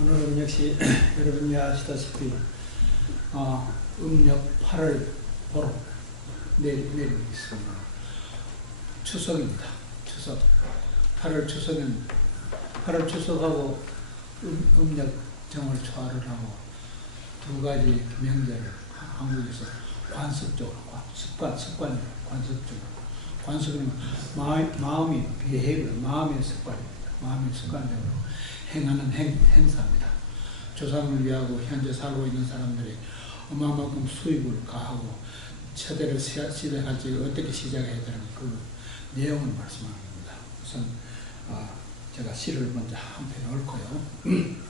오늘은 역시 여러분이 아시다시피 음력 8월 보름 내리고 있습니다. 추석입니다. 추석. 8월 추석하고 음력 정월 초하를 하고 두 가지 명절을 한국에서 관습적으로 관습은 마음이 비해요. 마음의 습관입니다. 마음의 습관적으로 행하는 행사입니다. 조상을 위하고 현재 살고 있는 사람들이 어마어마한 수입을 가하고 처대를 시작할지 어떻게 시작해야 되는 그 내용을 말씀합니다. 우선 제가 시를 먼저 한 편 읊고요.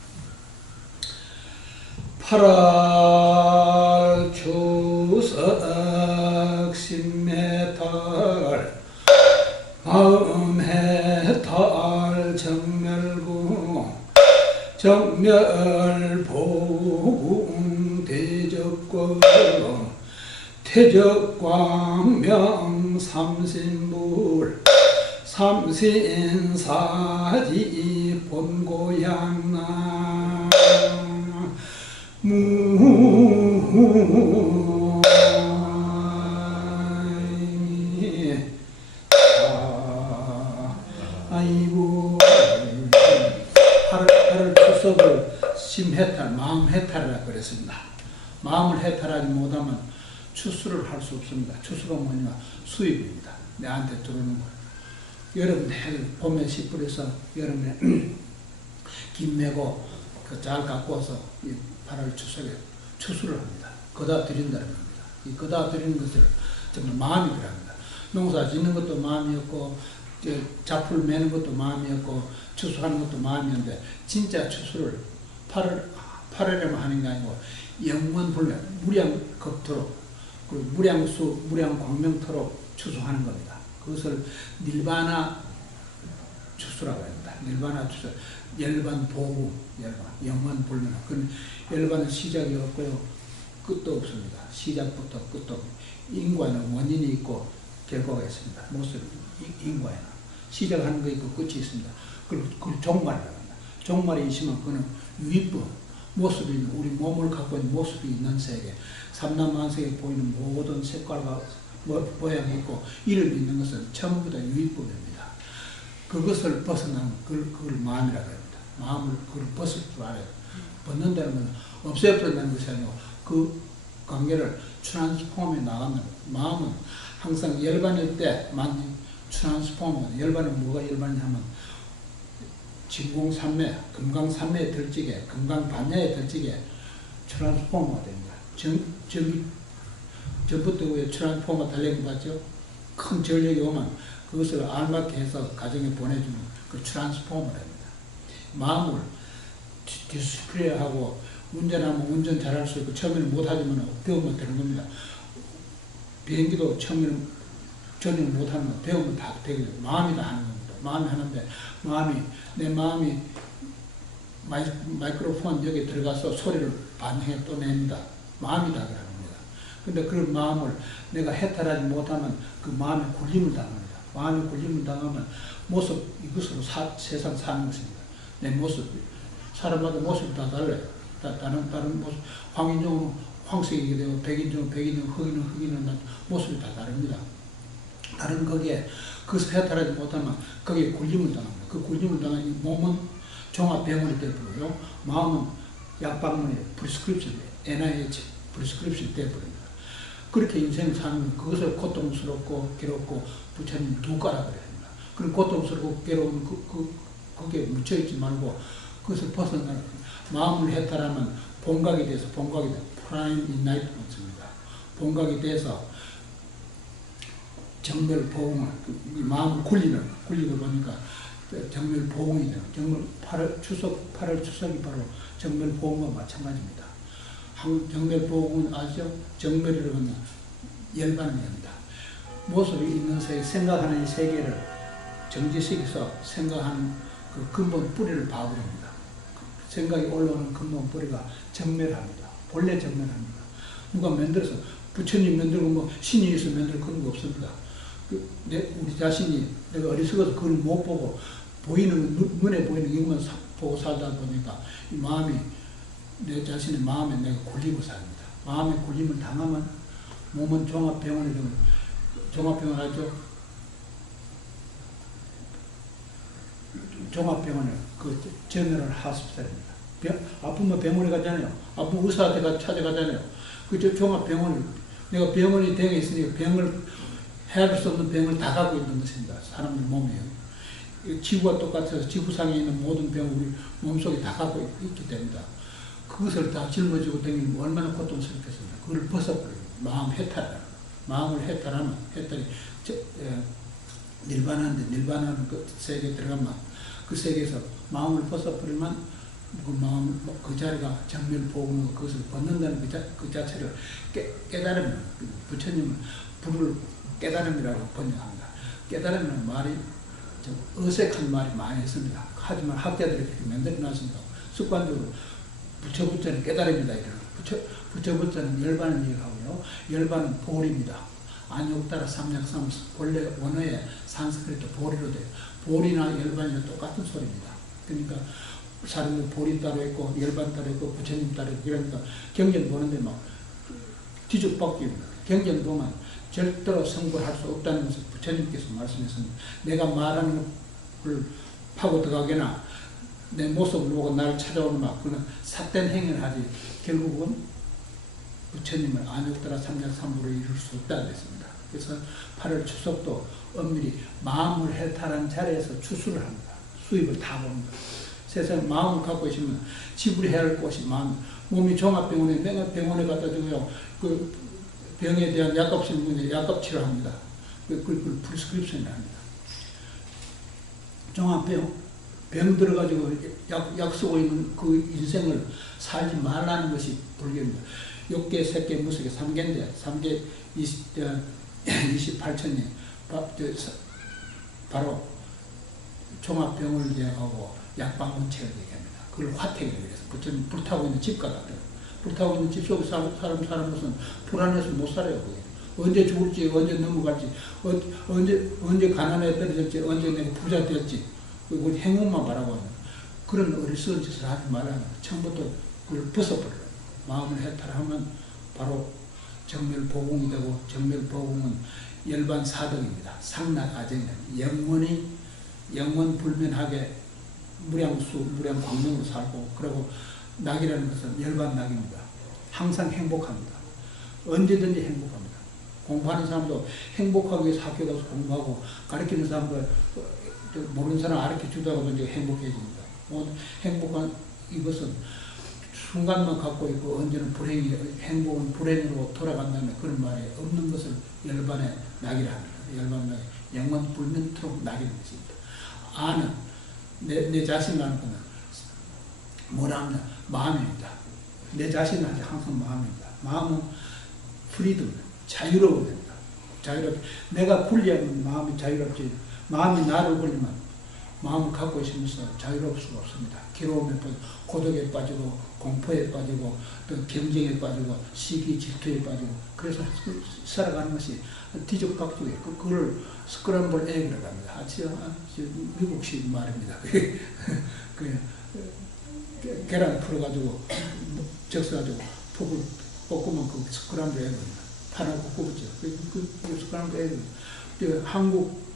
8월 추석 신매달 마음해달 정멸궁 정멸보궁 대적광명 삼신불 삼신사지 본고향나 아이고 8월 추석을 심해탈, 마음해탈이라고 그랬습니다. 마음을 해탈하지 못하면 추수를 할 수 없습니다. 추수가 뭐냐? 수입입니다. 내한테 들어오는 거. 여러분 봄에 씨 뿌려서 여름에 김 메고 잘 갖고 와서 8월 추석에 추수를 합니다. 거다 드린다는 겁니다. 이 거다 드리는 것을 정말 마음이 들어갑니다. 농사 짓는 것도 마음이었고 잡풀 매는 것도 마음이었고 추수하는 것도 마음이었는데 진짜 추수를 8월에만 하는 게 아니고 영원불멸 무량겁토록 그리고 무량광명토록 추수하는 겁니다. 그것을 닐바나 추수라고 합니다. 닐바나 추수, 열반보구, 영원불멸. 그건 열반은 시작이 없고요, 끝도 없습니다. 시작부터 끝도 없고, 인과는 원인이 있고 결과가 있습니다. 모습, 인과에는 시작하는 거 있고 끝이 있습니다. 그리고 종말이라고 합니다. 종말이 있으면 그거는 유의법, 모습이 있는, 우리 몸을 갖고 있는 모습이 있는 세계, 삼남만세에 보이는 모든 색깔과 모양이 있고 이름이 있는 것은 전부 다 유의법입니다. 그것을 벗어나는 그걸 마음이라고 합니다. 마음을 그걸 벗을 줄 알아요. 벗는다는 건 없애버린다는 것이 아니고 그 관계를 트랜스폼에 나간다는 거예요. 마음은 항상 열반일 때 만든 트랜스폼은, 열반은 뭐가 열반이냐 하면 진공산매, 금강산매에 들찌게, 금강반야에 들찌게 트랜스폼화가 됩니다. 전부터 왜 트랜스포머 달력이 봤죠? 큰 전력이 오면 그것을 알맞게 해서 가정에 보내주는 그 트랜스포머랍니다. 마음을 디스플레이하고 운전하면 운전 잘할 수 있고 처음에는 못하지만 배우면 되는 겁니다. 비행기도 처음에는 전혀 못하면 배우면 다 되게 돼요. 마음이 다 하는 겁니다. 마음이 하는데 내 마음이 마이크로폰 여기 들어가서 소리를 반응해 또 냅니다. 마음이 다 그럽니다. 근데 그런 마음을 내가 해탈하지 못하면 그 마음에 굴림을 당합니다. 마음에 굴림을 당하면 모습, 이것으로 세상 사는 것입니다. 내 모습, 사람마다 모습이 다 달라요. 다른 모습, 황인종은 황색이게 되고, 백인종은 백인이고, 흑인은 흑인은 모습이 다 다릅니다. 다른 거기에, 그것을 해탈하지 못하면 거기에 굴림을 당합니다. 그 굴림을 당하니 몸은 종합병원이 되어버리고요. 마음은 약방문에 프리스크립션, NIH 프리스크립션이 되어버립니다. 그렇게 인생을 사는 건 그것을 고통스럽고 괴롭고 부처님 두 가라 그래야 합니다. 그런 고통스럽고 괴로운 거기에 묻혀있지 말고 그것을 벗어나는 마음을 해탈하면 본각이 돼서 프라임 인라이트먼트입니다. 본각이 돼서 정멸보응을 마음을 굴리고 보니까 정멸보응이 돼요. 8월 추석이 바로 정멸보응과 마찬가지입니다. 정멸보응은 아시죠? 정멸이라고 하면 열반입니다. 모습이 있는 세계, 생각하는 이 세계를 정지시켜서 생각하는 그 근본 뿌리를 봐버립니다. 생각이 올라오는 근본 뿌리가 정멸합니다. 본래 정멸합니다. 누가 만들어서 부처님 만들고 뭐 신이 있어 만들고 그런 거 없습니다. 우리 자신이 내가 어리석어서 그걸 못 보고 보이는 눈에 보이는 이것만 보고 살다 보니까 이 마음이, 내 자신의 마음에 내가 굴리고 삽니다. 마음에 굴림을 당하면 몸은 종합병원에 가면, 종합병원 알죠? 종합병원에 그 제너럴 하스피탈입니다. 아프면 병원에 가잖아요. 아프면 의사한테 찾아가잖아요. 그 종합병원을, 내가 병원이 되어 있으니까 병을 해할 수 없는 병을 다 갖고 있는 것입니다. 사람들 몸에요. 지구와 똑같아서 지구상에 있는 모든 병을 우리 몸속에 다 갖고 있기 때문에 그것을 다 짊어지고 다니면 얼마나 고통스럽겠습니까? 그걸 벗어버려요. 마음 해탈. 마음을 해탈하면, 해탈이 닐바나인데, 닐바나는 그 세계에 들어가면 그 세계에서 마음을 벗어버리면 그 마음, 그 자리가 정멸보응으로 그것을 벗는다는 그 자체를 깨달으면, 부처님은 불을 깨달음이라고 번역합니다. 깨달음이라는 말이 좀 어색한 말이 많이 있습니다. 하지만 학자들이 그렇게 만들어놨습니다. 습관적으로 부처부처는 깨달음이다 이러는. 부처부처는 열반을 얘기하고요. 열반은 보리입니다. 안욕따라 삼약삼, 본래 원어에 산스크리트 보리로 돼요. 보리나 열반이나 똑같은 소리입니다. 그러니까 사람들 보리 따로 있고 열반 따로 있고 부처님 따로 있고 그러니까 경전 보는데 막 뒤죽박죽입니다. 경전 보면 절대로 성불할 수 없다는 것을 부처님께서 말씀했습니다. 내가 말하는 걸 파고 들어가거나 내 모습을 보고 나를 찾아오는 막 그런 삿된 행위를 하지 결국은 부처님을 안욕따라 삼약삼부로 이룰 수 없다고 했습니다. 그래서 8월 추석도 엄밀히 마음을 해탈한 자리에서 추수를 합니다. 수입을 다 봅니다. 세상 마음을 갖고 있으면 지불해야 할 곳이 마음. 몸이 종합병원에 내가 병원에 갖다 주고요. 그 병에 대한 약값을 문제 약값 치료합니다. 그걸 프리스크립션을 합니다. 병 들어가지고 약 쓰고 있는 그 인생을 살지 말라는 것이 불교입니다. 6개, 3개, 무속개, 3개인데 3개 28천년 바로 종합병을 얘기하고 약방문책을 얘기합니다. 그걸 화택이라고 해서 부처님 불타고 있는 집 같아요. 불타고 있는 집 속에 사는 것은 불안해서 못 살아요. 그게. 언제 죽을지, 언제 넘어갈지, 언제 가난에 떨어질지, 언제 내가 부자 될지, 그리고 행운만 바라고 하는 그런 어리석은 짓을 하지 말라는 처음부터 그걸 벗어버려요. 마음을 해탈하면 바로 정멸보궁이 되고, 정멸보궁은 열반 사덕입니다. 상락아정이라는 영원 불면하게 무량광명으로 살고, 그리고 낙이라는 것은 열반낙입니다. 항상 행복합니다. 언제든지 행복합니다. 공부하는 사람도 행복하기 위해서 학교 가서 공부하고, 가르치는 사람도 모르는 사람 가르쳐 주다가 먼저 행복해집니다. 행복한 이것은 순간만 갖고 있고 언제는 행복은 불행으로 돌아간다는 그런 말이 없는 것을 열반의 낙이라 합니다. 열반의 영원 불면토록 낙이라는 것입니다. 아는 내 자신을 아는 것은 뭐라 하냐? 마음입니다. 내 자신한테 항상 마음입니다. 마음은 프리덤, 자유로워야 됩니다. 자유롭게. 내가 굴리면 마음이 자유롭지. 마음이 나를 굴리면 마음을 갖고 있으면서 자유로울 수가 없습니다. 괴로움에 빠지고, 고독에 빠지고, 공포에 빠지고, 또 경쟁에 빠지고, 시기, 질투에 빠지고, 그래서 살아가는 것이 뒤죽박죽이에요. 그걸 스크램블 에그라고 합니다. 미국식 말입니다. 계란 풀어가지고, 적셔가지고, 푹을 볶으면 그 스크램블 에그입니다. 파나고 굽었죠. 그 스크램블 에그. 한국,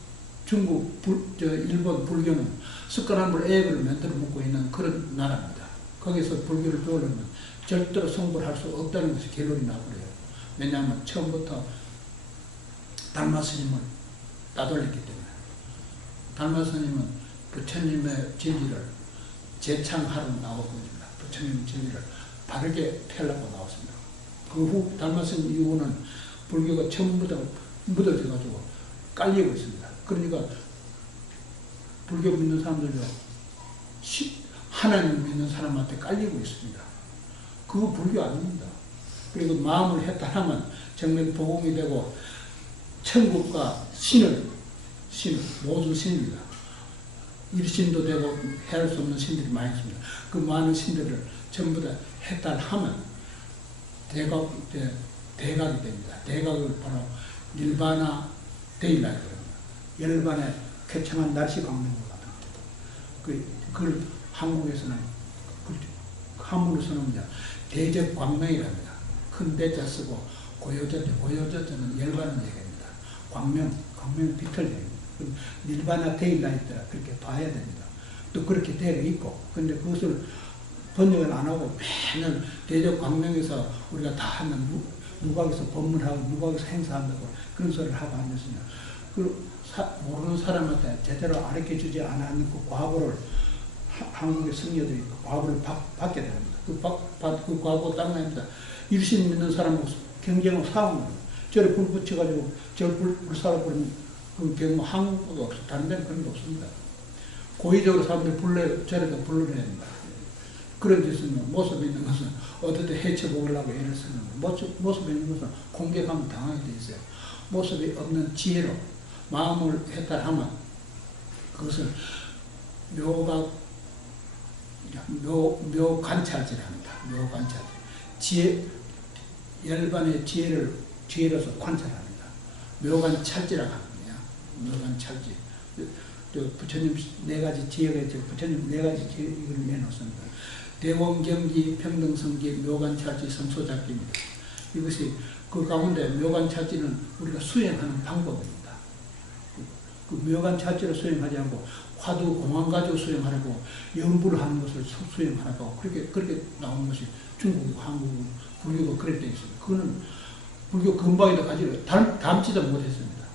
중국, 일본 불교는 스크램블 에그를 만들어 먹고 있는 그런 나라입니다. 거기서 불교를 배우려면 절대로 성불할 수 없다는 것이 결론이 나버려요. 왜냐하면 처음부터 달마 스님을 따돌렸기 때문에. 달마 스님은 부처님의 진리를 재창하러 나왔거든요. 부처님의 진리를 바르게 펴려고 나왔습니다. 그 후 달마 스님 이후는 불교가 처음부터 묻어져가지고 깔리고 있습니다. 그러니까 불교 믿는 사람들도 하나님 믿는 사람한테 깔리고 있습니다. 그거 불교 아닙니다. 그리고 마음을 해탈하면 정멸보궁이 되고 천국과 모든 신입니다. 일신도 되고 해할 수 없는 신들이 많이 있습니다. 그 많은 신들을 전부 다 해탈하면 대각이 됩니다. 대각을 바로 닐바나 데일라이트입니다. 열반의 쾌청한 날씨 광명과 같은 그걸 한국에서는 한문으로서는 대적광명이랍니다. 큰 대자 쓰고 고요자는 열반은 얘기입니다. 광명 비틀입니다. 닐바나 데일라이트라 그렇게 봐야 됩니다. 또 그렇게 되어 있고, 근데 그것을 번역을 안 하고 매년 대적광명에서 우리가 다 하는 누각에서 법문하고 누각에서 행사한다고 그런 소리를 하고 앉았습니다. 모르는 사람한테 제대로 가르쳐주지 않았는 그 과거를 한국의 성녀들이 그 과거를 받게 됩니다. 그 과거 땅납니다. 일신 믿는 사람하고 경쟁하고 싸우는 거예요. 저를 불 붙여가지고 저를 불사로 버리면 그 경우 한국도 없어. 다른 데는 그런 게 없습니다. 고의적으로 사람들 저래도 불러내야 된다. 그런 짓은 모습이 있는 것은 어떻게 해쳐보려고 애를 쓰는 거예요. 모습이 있는 것은 공격하면 당하게 돼 있어요. 모습이 없는 지혜로 마음을 해탈하면 그것을 묘관찰질합니다. 묘관찰질. 열반의 지혜로서 관찰합니다. 묘관찰지라고 합니다. 묘관찰지. 부처님 네 가지 지혜가 있죠. 부처님 네 가지 지혜 이걸 내놓습니다. 대원경기, 평등성기, 묘관찰지, 성소잡기입니다. 이것이 그 가운데 묘관찰지는 우리가 수행하는 방법입니다. 그 묘관찰지를 수행하지 않고 화두 공안 가지고 수행하라고 연부를 하는 것을 수행하라고 그렇게 나온 것이 중국, 한국, 불교가 그렇게 되어 있습니다. 그거는 불교 근방에도 가지고 담지도 못했습니다.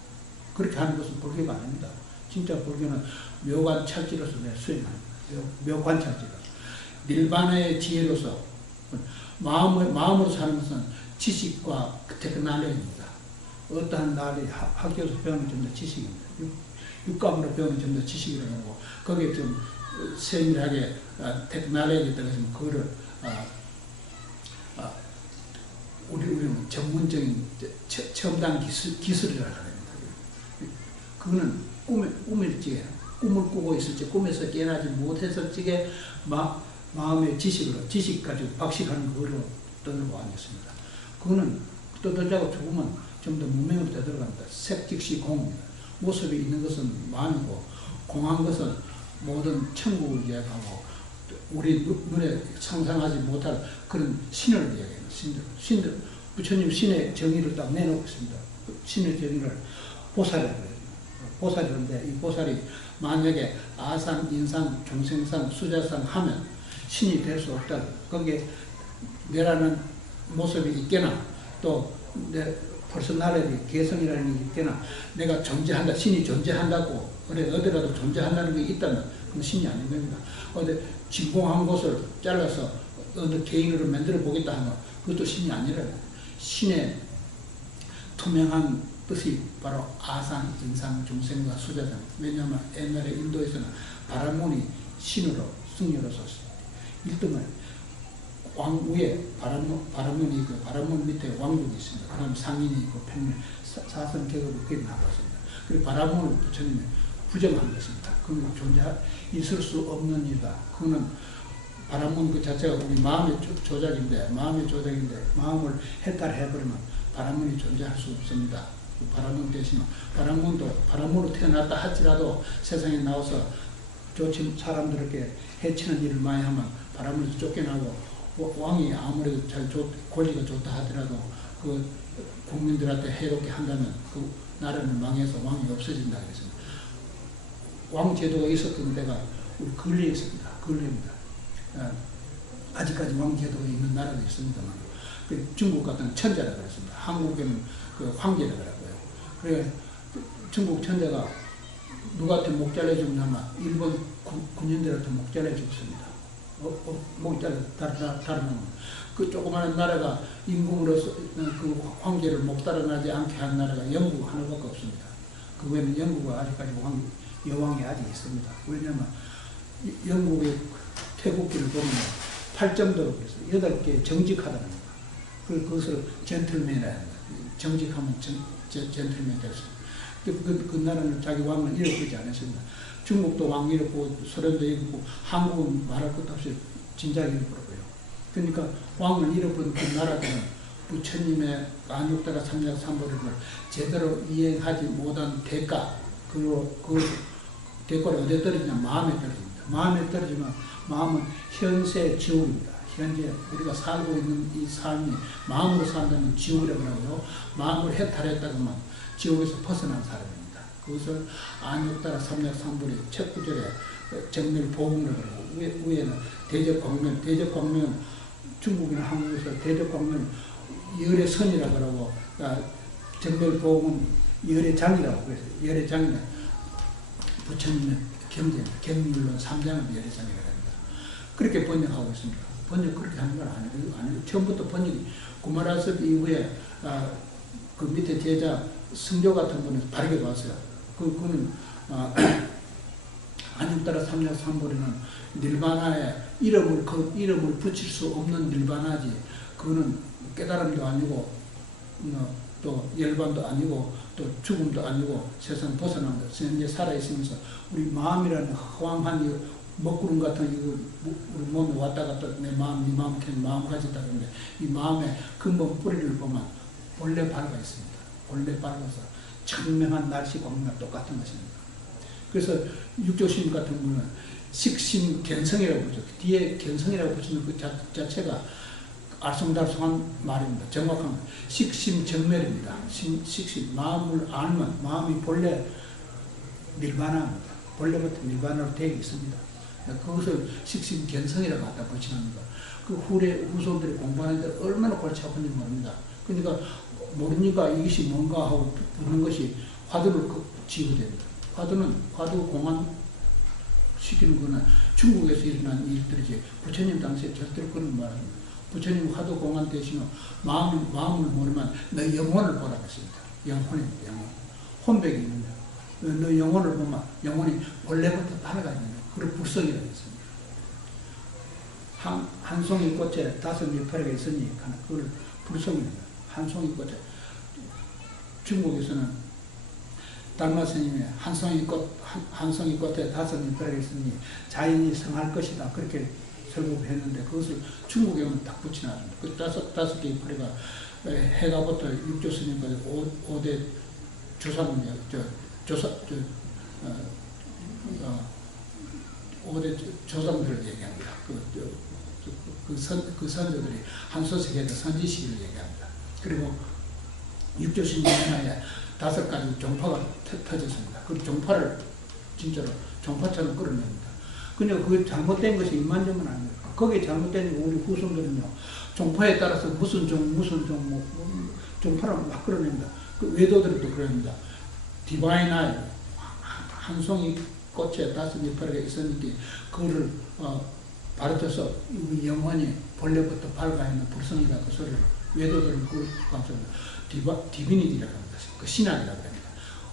그렇게 하는 것은 불교가 아닙니다. 진짜 불교는 묘관찰지로서 수행합니다. 묘관찰지로서. 닐바나의 지혜로서 마음으로 사는 것은 지식과 테크놀로지입니다. 어떠한 날이 학교에서 배우는 좀 더 지식입니다. 육감으로 배우는 좀 더 지식이라고 하고 거기에 좀 세밀하게 테크놀로지가 들어가시면 그거를 우리는 전문적인 첨단 기술이라고 합니다. 그거는 꿈일지에 꿈을 꾸고 있을지 꿈에서 깨어나지 못했을지에 마음의 지식 가지고 박식하는 그거로 떠들고 앉았습니다. 그거는 떠들자고 죽으면 좀 더 무명으로 떠들어갑니다. 색즉시 공입니다. 모습이 있는 것은 마음이고 공한 것은 모든 천국을 이야기하고 우리 눈에 상상하지 못할 그런 신을 이야기합니다. 신들. 부처님 신의 정의를 딱 내놓고 있습니다. 신의 정의를 보살이라고 해요. 보살인데 이 보살이 만약에 아상, 인상, 중생상, 수자상 하면 신이 될 수 없다. 거기에 내라는 모습이 있거나 또 내 퍼스널리티, 개성이라는 게 있거나 내가 존재한다, 신이 존재한다고 어디라도 존재한다는 게 있다면 그건 신이 아닌 겁니다. 어디 진공한 곳을 잘라서 어느 개인으로 만들어 보겠다 하면 그것도 신이 아니라 신의 투명한 뜻이 바로 아상, 인상, 중생과 수자상. 왜냐하면 옛날에 인도에서는 바라문이 신으로 승려로서 1등을 왕 위에 바라문이 있고 바라문 밑에 왕족이 있습니다. 그 다음 상인이 있고 평민, 사선 계급이 그게 나왔습니다. 그리고 바라문을 부처님이 부정한 것입니다. 그건 있을 수 없는 일이다. 그거는 바라문 그 자체가 우리 마음의 조작인데 마음을 해탈해버리면 바라문이 존재할 수 없습니다. 바라문 대신 바라문으로 태어났다 할지라도 세상에 나와서 좋은 사람들에게 해치는 일을 많이 하면 바라문에서 쫓겨나고 왕이 아무래도 권리가 좋다 하더라도 그 국민들한테 해롭게 한다면 그 나라는 망해서 왕이 없어진다 그랬습니다. 왕 제도가 있었던 데가 우리 근리에 있습니다. 근리입니다. 아직까지 왕 제도가 있는 나라도 있습니다만 그 중국 같은 천자라 그랬습니다. 한국에는 그 황제라 그러고요. 그래 중국 천자가 누구한테 목 잘라주냐면 일본 군인들한테 목 잘라주었습니다. 목이 다른 그 조그마한 나라가 임금으로서 그 황제를 목 달아나지 않게 한 나라가 영국 하나밖에 없습니다. 그 외에는 영국은 아직까지 여왕이 아직 있습니다. 왜냐하면 영국의 태국기를 보면 8점도로 그래서 8개 정직하다는 겁니다. 그것을 젠틀맨이라 합니다. 정직하면 젠틀맨이 됐습니다. 그 나라는 자기 왕을 잃어버리지 않았습니다. 중국도 왕 잃었고 소련도 잃었고 한국은 말할 것도 없이 진작 잃어버렸고요. 그러니까 왕을 잃어버린 그 나라들은 부처님의 안육다가 삼약삼보를 제대로 이행하지 못한 대가, 그리고 그 대가를 어디에 떨어지냐 마음에 떨어집니다. 마음에 떨어지면 마음은 현세 지옥입니다. 현재 우리가 살고 있는 이 삶이 마음으로 산다면 지옥이라고 하고요. 마음을 해탈했다고만 지옥에서 벗어난 사람입니다. 그것을 안욕따라 삼략삼불의 첫 구절에 정멸보응이라고 하고 위에는 대적광명, 대적광명은 중국이나 한국에서 대적광명 열애선이라고 하고 정멸보응은 열애장이라고 그래서 열애장이는 부처님의 경전, 경률론 3장을 열애장이라고 합니다. 그렇게 번역하고 있습니다. 번역 그렇게 하는 건 아니고 처음부터 번역이 구마라섭 이후에 그 밑에 제자 성조 같은 분은 바르게 봤어요. 그분은 안육따라 삼략삼불에는 닐바나에 그 이름을 붙일 수 없는 닐바나지. 그거는 깨달음도 아니고 또 열반도 아니고 또 죽음도 아니고 세상 벗어난다. 현재 살아있으면서 우리 마음이라는 허황한 먹구름 같은 우리 몸에 왔다 갔다 내 마음, 네 마음, 캔 마음 가졌다 그러는데 이 마음의 근본 뿌리를 보면 본래 밝아 있습니다. 본래 밝아서 청명한 날씨 광명과 똑같은 것입니다. 그래서 육조심 같은 분은 식심 견성이라고 부르죠. 뒤에 견성이라고 붙이는 그 자체가 알쏭달쏭한 말입니다. 정확한 식심 정멸입니다. 식심 마음을 알면 마음이 본래 닐바나입니다. 본래부터 닐바나로 되어 있습니다. 그것을 식심 견성이라고 갖다 붙이는가. 그 후손들이 공부하는데 얼마나 골치 아픈지 모릅니다. 그러니까 모르니까 이것이 뭔가 하고 부르는 것이 화두를 지어야 됩니다. 화두 공안 시키는 거는 중국에서 일어난 일들이지 부처님 당시에 절대로 그런 말입니다. 부처님 화두 공안 대신에 마음을 모르면 너 영혼을 보라고 했습니다. 영혼입니다. 영혼. 혼백이 있는데 너 영혼을 보면 영혼이 본래부터 따라가 있는 그런 불성이라고 했습니다. 한 송이 꽃에 5여파리가 있으니 그걸 불성입니다. 한 송이 꽃에 중국에서는 달마 스님이 한 송이 꽃에 5여파리가 있으니 자연이 성할 것이다. 그렇게 설법했는데 그것을 중국에는 딱 붙여놨습니다. 그 5개의 파리가 해가 붙어 육조 스님까지 5대 조상이요. 5대 조상들을 얘기합니다. 그 선조들이 한소식에도 선지식을 얘기합니다. 그리고 육조신 문화에 5가지 종파가 터졌습니다. 그 종파를 진짜로 종파처럼 끌어냅니다. 그러니까 그게 잘못된 것이 임만정은 아니에요. 거기에 잘못된 우리 후손들은요, 종파에 따라서 무슨 종파를 막 끌어냅니다. 그 외도들은 또 그럽니다. 디바인 아이, 한 송이 꽃에 5여파리가 있었는데, 그거를 가르쳐서 우리 영혼이 본래부터 밝아있는 불성이다. 그 소리를 외도들은 그걸 감사합니다. 디비니티라고 합니다. 그 신학이라고 합니다.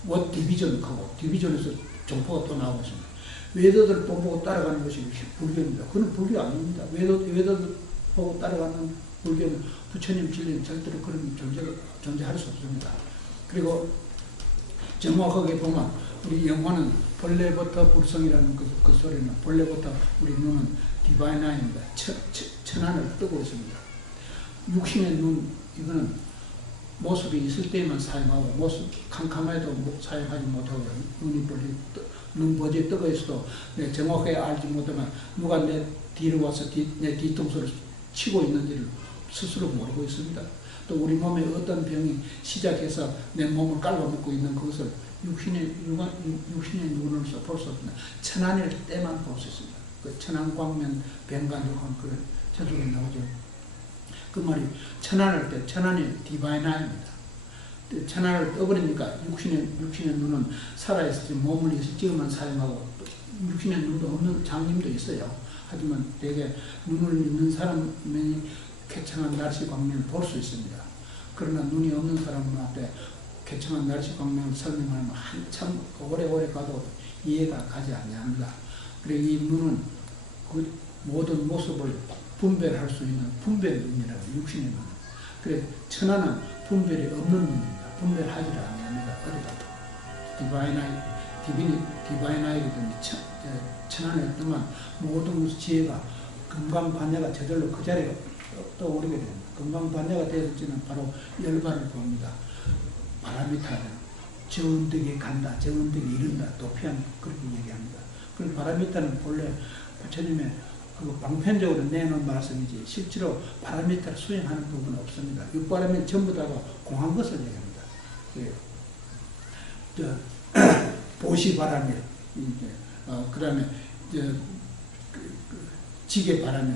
워 디비전하고 디비전에서 종파가 또 나오고 있습니다. 외도들 보고 따라가는 것이 불교입니다. 그건 불교 아닙니다. 외도들 보고 따라가는 불교는 부처님 진리는 절대로 그런 존재할 수 없습니다. 그리고 정확하게 보면 우리 영혼은 본래부터 불성이라는 그 소리는 본래부터 우리 눈은 디바이나입니다. 천안을 뜨고 있습니다. 육신의 눈, 이거는 모습이 있을 때만 사용하고 모습 캄캄해도 사용하지 못하고 눈 보지에 뜨고 있어도 정확하게 알지 못하면 누가 내 뒤로 와서 내 뒤통수를 치고 있는지를 스스로 모르고 있습니다. 또 우리 몸에 어떤 병이 시작해서 내 몸을 깔아먹고 있는 그것을 육신의 눈으로서 볼 수 없습니다. 천안일 때만 볼 수 있습니다. 그 천안광면 병간육한 그런 저쪽에 나오죠. 그 말이 천안일 때, 천안이 디바이나입니다. 천안을 떠버리니까 육신의 눈은 살아있을지 몸을 일찍만 사용하고 육신의 눈도 없는 장님도 있어요. 하지만 대개 눈을 있는 사람이 쾌청한 날씨 광명을 볼 수 있습니다. 그러나 눈이 없는 사람한테 쾌청한 날씨 광명을 설명하면 한참 오래오래 가도 이해가 가지 아니합니다. 그리고 이 눈은 그 모든 모습을 분별할 수 있는 분별 눈이라고 육신의 눈. 그래서 천안은 분별이 없는 눈입니다. 분별하지를 아니합니다. 어디가도. 디바이나이거든요. 천안에 있더만 모든 지혜가 금강반야가 저절로 그 자리에 떠오르게 됩니다. 금강반야가 되었지는 바로 열반을 봅니다. 바람이 타는 저 언덕에 간다, 저 언덕에 이른다, 도피한 그렇게 얘기합니다. 그리고 바람이 타는 본래 부처님의 그 방편적으로 내놓은 말씀이지 실제로 바라미터를 수행하는 부분은 없습니다. 육바라밀 전부 다가 공한 것을 얘기합니다. 보시바라밀, 그 다음에 지게바라밀,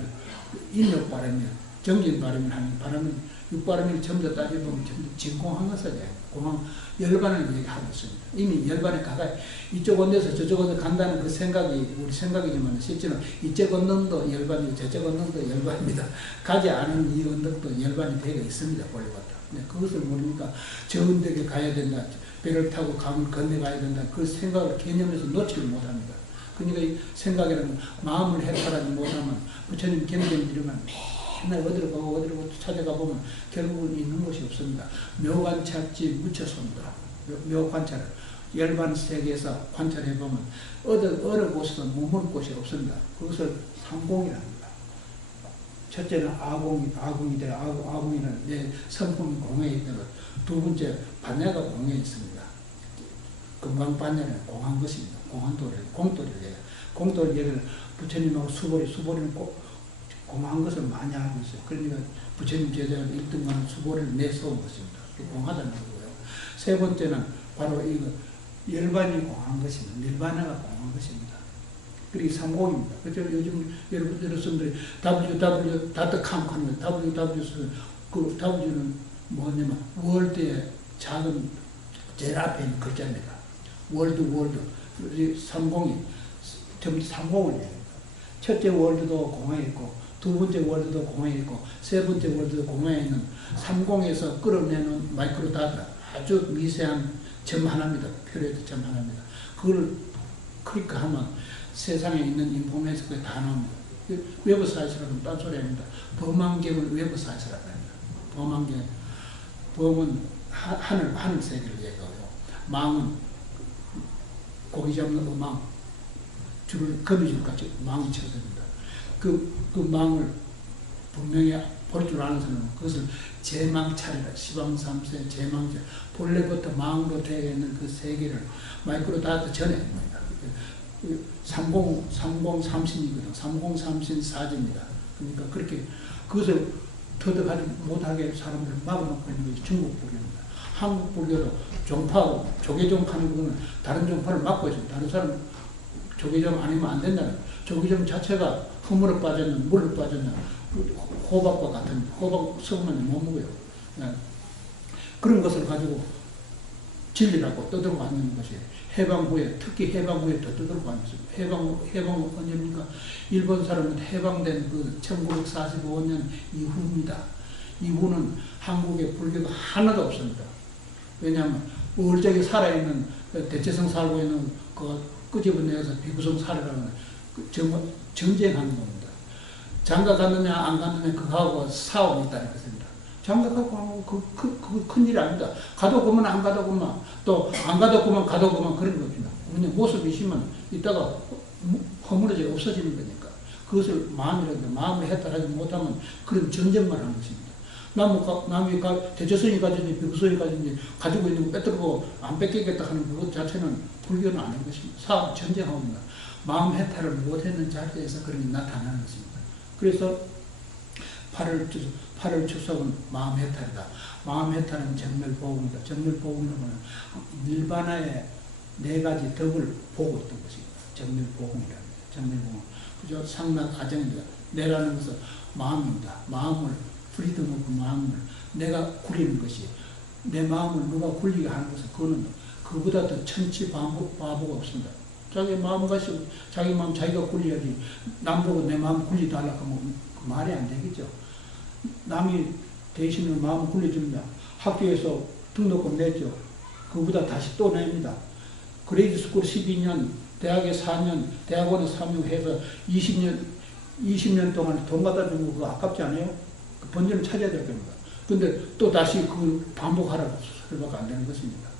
인력바라밀, 정진바라밀 하는 바라밀, 육바라밀 전부 다 따져보면 전부 진공한 것을 얘기합니다. 공항 열반을 얘기하고 있습니다. 이미 열반에 가까이 이쪽 언덕에서 저쪽 언덕 간다는 그 생각이 우리 생각이지만 실제로 이쪽 언덕도 열반이고 저쪽 언덕도 열반입니다. 가지 않은 이 언덕도 열반이 되어 있습니다. 볼리바타. 그것을 모르니까 저 언덕에 가야 된다. 배를 타고 강을 건너가야 된다. 그 생각을 개념에서 놓지를 못합니다. 그러니까 이 생각이라는 마음을 해탈하지 못하면 부처님 견견 드리면 맨날 어디로 가고 찾아가 보면 결국은 있는 것이 없습니다. 묘관찰지 묻혀선다. 묘관찰을 열반 세계에서 관찰해 보면 어느 곳에서 머물 곳이 없습니다. 그것을 삼공이랍니다. 첫째는 아공이는 내 성품이 공에 있다고. 두 번째 반야가 공에 있습니다. 금강 반야는 공한 것입니다. 공돌이를 공돌이를 부처님하고 수보리는 꼭 공한 것을 많이 알고 있어요. 그러니까 부처님 제자가 1등만 수보를 내세운 것입니다. 공하다는 거고요. 세 번째는 바로 이거 열반이 공한 것입니다. 밀반야가 공한 것입니다. 그리고 삼공입니다. 그렇죠? 요즘 여러분들이 www.com 하는 거예요. 그 W는 뭐냐면 월드의 작은 제일 앞에 있는 글자입니다. 월드. 삼공이 전부 삼공을 얘기합니다. 첫째 월드도 공에 있고 두 번째 월드도 공에 있고 세 번째 월드도 공에 있는 삼공에서 끌어내는 마이크로 다타 아주 미세한 점 하나입니다. 표레드 점 하나입니다. 그걸 클릭하면 세상에 있는 인포메이션이 다 나옵니다. 웹사이트라는 딴소리 아닙니다. 범안경을 웹사이트라고 합니다. 범안경. 범은 하늘 세계를 얘기하고요. 망은 고기 잡는 망, 줄을 거미줄같이 망이 쳐집니다. 그 망을 분명히 볼 줄 아는 사람은 그것을 제망찰이라, 시방삼세 제망찰, 본래부터 망으로 되어 있는 그 세계를 마이크로 다트 전에 3030이거든. 3030 사지입니다. 그러니까 그렇게 그것을 터득하지 못하게 사람들을 막아놓고 있는 것이 중국 불교입니다. 한국 불교도 종파하고 조계종 하는 거는 다른 종파를 막고 있어요. 다른 사람 조계종 아니면 안 된다는 거예요. 조계종 자체가 허물에 빠졌는, 물에 빠졌는 호박과 같은, 호박 썩으면 못 먹어요. 그런 것을 가지고 진리라고 떠들고 앉는 것이 해방 후에, 특히 해방 후에 더 떠들고 앉았습니다. 해방은 언제입니까? 일본 사람은 해방된 그 1945년 이후입니다. 이후는 한국에 불교가 하나도 없습니다. 왜냐하면 얼적에 살아있는 대체성 살고 있는 그 끄집어내서 비구성 살아가는 전쟁하는 겁니다. 장가 갔느냐 안 갔느냐 그거하고 싸움이 있다는 것입니다. 장가 가고 그 큰일이 아닙니다. 가도 그만 안 가도 그만 또 안 가도 그만 가도 그만 그런 겁니다. 그냥 모습이 있으면 이따가 허물어져 없어지는 거니까 그것을 마음을 해탈하지 못하면 그런 전쟁만 하는 것입니다. 남이 대조선이 가진지 비구선이 가진지 가지고 있는 거 뺏들고 안 뺏기겠다 하는 그것 자체는 불교는 아닌 것입니다. 싸움 전쟁합니다. 마음 해탈을 못했는 자리에서 그런 게 나타나는 것입니다. 그래서 8월 추석은 마음 해탈이다. 마음 해탈은 정멸보험이다. 정멸보험은 밀바나의 4가지 덕을 보고 있던 것입니다. 정멸보험이랍니다. 정멸보험. 그죠? 상락 아정입니다. 내라는 것은 마음입니다. 마음을 프리덤 오브 마음을 내가 굴리는 것이 내 마음을 누가 굴리게 하는 것은 그거는 그보다 더 천치바보가 없습니다. 자기 마음 가지고 자기 마음 자기가 굴려야지 남 보고 내 마음 굴리도 하려고 하면 그 말이 안 되겠죠. 남이 대신에 마음을 굴려줍니다. 학교에서 등록금 냈죠. 그보다 다시 또 냅니다. 그레이드 스쿨 12년, 대학에 4년, 대학원에 3년 해서 20년 동안 돈 갖다 준 거 그거 아깝지 않아요? 그 본전을 찾아야 될 겁니다. 근데 또 다시 그 반복하라고 소리밖에 안 되는 것입니다.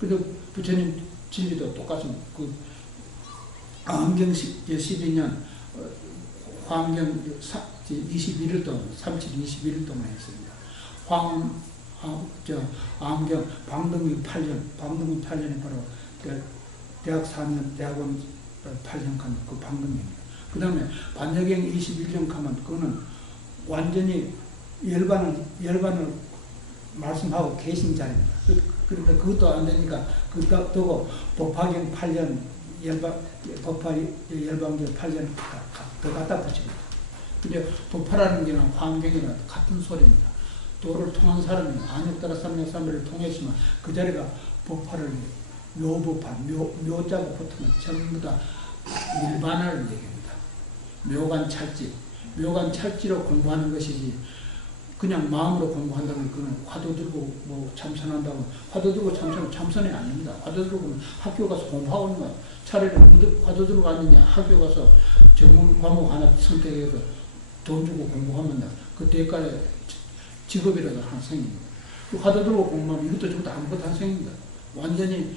그래서 부처님 진리도 똑같습니다. 그 암경 12년, 화암경 21일 동안, 21일 동안 했습니다. 암경, 방등기 8년이 바로 대학 4년, 대학원 8년 간 그 방등기입니다. 그 다음에 반야경 21정 가면 그거는 완전히 열반을 말씀하고 계신 자리입니다. 그런데 그것도 안 되니까 그거 두고 법화경 8년 법화 열반경 8년 더 갖다 붙입니다. 근데 법화라는 게 화엄경이나 같은 소리입니다. 도를 통한 사람이 안욕따라 삼력삼배를 통했지만 그 자리가 법화를 묘법화, 묘자가 붙으면 전부 다 일반화를 얘기합니다. 묘관 찰지, 묘관 찰지로 공부하는 것이지 그냥 마음으로 공부한다면 그는 화두 들고 뭐 참선한다고 화두 들고 참선이 아닙니다. 화두 들고 학교 가서 공부하고 있는 거야. 차라리 화두 들고 갔느냐 학교 가서 전문 과목 하나 선택해서 돈 주고 공부하면 그 대가에 직업이라도 한 생깁니다. 화두 들고 공부하면 이것도 저것도 아무것도 한 생깁니다. 완전히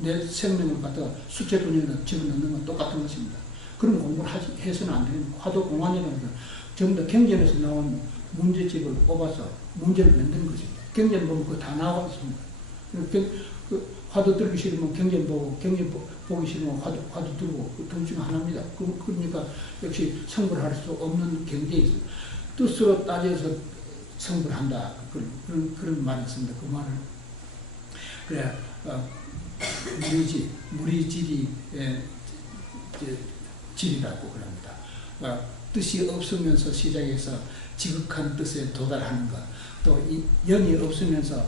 내 생명을 갖다가 수채돈에다 집어넣는 건 똑같은 것입니다. 그런 공부를 해서는 안 됩니다. 화두 공안이라는 건 전부 다 경전에서 나온 문제집을 뽑아서 문제를 만드는 것입니다. 경전 보면 그거 다 나와 있습니다. 그 화두 들기 싫으면 경전 보고, 경전 보기 싫으면 화두 들고, 그 둘 중에 하나입니다. 그러니까 역시 성불할 수 없는 경지에 있습니다. 뜻으로 따져서 성불한다. 그런 말이 있습니다. 그 말을. 그래, 무리질이 질이라고 그럽니다. 뜻이 없으면서 시작해서 지극한 뜻에 도달하는 것, 또 연이 없으면서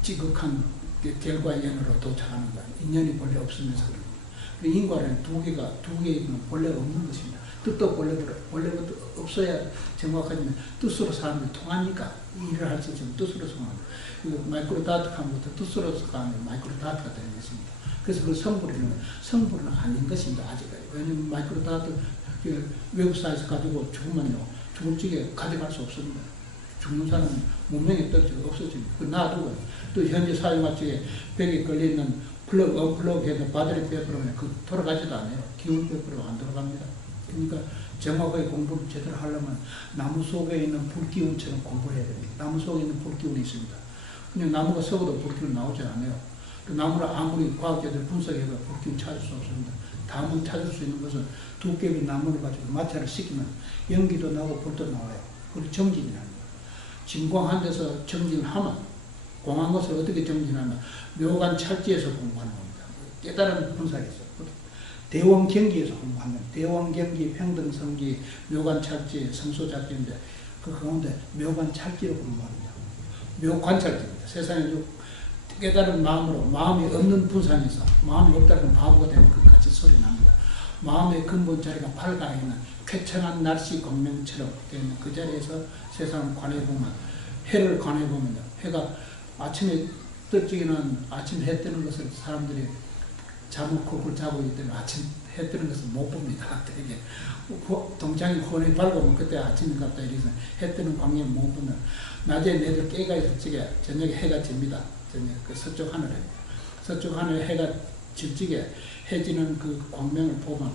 지극한 결과 연으로 도착하는 것, 인연이 본래 없으면서 그럽니다. 인과는 두 개가 본래 없는 것입니다. 뜻도 본래부터 없어야 정확하지만 뜻으로 사람들이 통하니까 일을 할 수 있으면 뜻으로 통합니다. 마이크로 다트한 것도 뜻으로 가면 마이크로 다트가 되는 것입니다. 그래서 그 성불은 아닌 것입니다. 아직까지. 왜냐하면 마이크로 다트 웹사이트 가지고 죽을 적에 가져갈 수 없습니다. 죽는 사람은 문명의 떡지가 없어집니다. 그 놔두고 또 현재 사용할 적에 벽에 걸려있는 언플러그해서 배터리 빼버리면 그 돌아가지도 않아요. 기운 빼버리면 안 돌아갑니다. 그러니까 정확하게 공부를 제대로 하려면 나무 속에 있는 불기운처럼 공부를 해야 됩니다. 나무 속에 있는 불기운이 있습니다. 그냥 나무가 썩어도 불기운 나오지 않아요. 그 나무를 아무리 과학자들 분석해도 불기운 찾을 수 없습니다. 다음은 찾을 수 있는 것은 두께비 나무를 가지고 마찰을 시키면 연기도 나고 불도 나와요. 그걸 정진이라는 거예요. 진공한 데서 정진을 하면 공한 것을 어떻게 정진하면 묘관 찰지에서 공부하는 겁니다. 깨달은 분석이 있어요. 대원경기에서 공부하는 대원경기, 평등성기, 묘관 찰지, 성소작지인데 그 가운데 묘관 찰지로 공부합니다. 묘관찰지입니다. 세상에 깨달은 마음으로 마음이 없는 분산에서 마음이 없다는 바보가 되면 그 같이 소리 납니다. 마음의 근본 자리가 밝아 있는 쾌청한 날씨 공명처럼 되는 그 자리에서 세상을 관해보면 해를 관해보면요. 해가 아침에 떨지기는 아침 해 뜨는 것을 사람들이 잠을 콕 자고 있기 때문에 아침 해 뜨는 것을 못 봅니다. 되게 동창이 혼이 밝으면 그때 아침이 같다 이래서 해 뜨는 광경을 못 보면 낮에 내들 깨가 있을 적에 저녁에 해가 집니다. 저녁에 그 서쪽 하늘에 서쪽 하늘에 해가 질 적에 해지는 그 광명을 보면